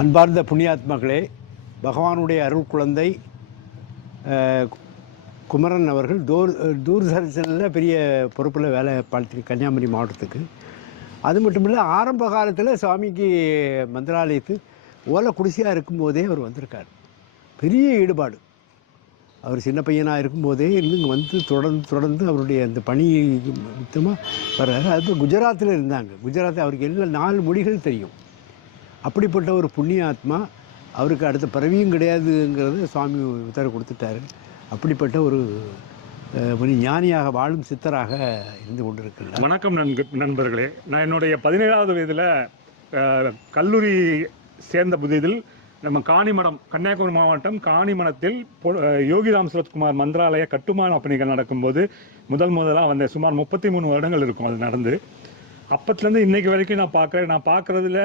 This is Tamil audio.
அன்பார்ந்த புண்ணியாத்மாக்களே, பகவானுடைய அருள் குழந்தை குமரன் அவர்கள் தூர்தர்ஷனில் பெரிய பொறுப்பில் வேலை பார்த்து கன்னியாகுமரி மாவட்டத்துக்கு. அது மட்டும் இல்லை, ஆரம்ப காலத்தில் சுவாமிக்கு மந்திராலயத்து ஓலை குடிசையாக இருக்கும்போதே அவர் வந்திருக்கார். பெரிய ஈடுபாடு. அவர் சின்ன பையனாக இருக்கும்போதே இங்கே வந்து தொடர்ந்து அவருடைய அந்த பணி மித்தமாக வர்றாரு. அது குஜராத்தில் இருந்தாங்க. குஜராத்தில் அவருக்கு எல்லா 4 மொழிகள் தெரியும். அப்படிப்பட்ட ஒரு புண்ணிய ஆத்மா. அவருக்கு அடுத்த பிறவியும் கிடையாதுங்கிறத சுவாமி உத்தரவு கொடுத்துட்டாரு. அப்படிப்பட்ட ஒரு ஞானியாக வாழும் சித்தராக இருந்து கொண்டிருக்கிறார். வணக்கம் நண்பர்களே. நான் என்னுடைய 17வது வயதில் கல்லூரி சேர்ந்த புதிதில் நம்ம காணிமடம், கன்னியாகுமரி மாவட்டம் காணிமடத்தில் யோகிராம் சுரத்குமார் மந்திராலய கட்டுமான பணிகள் நடக்கும்போது முதலாக சுமார் 33 வருடங்கள் இருக்கும் அது நடந்து. அப்பத்துலேருந்து இன்னைக்கு வரைக்கும் நான் பார்க்குறதுல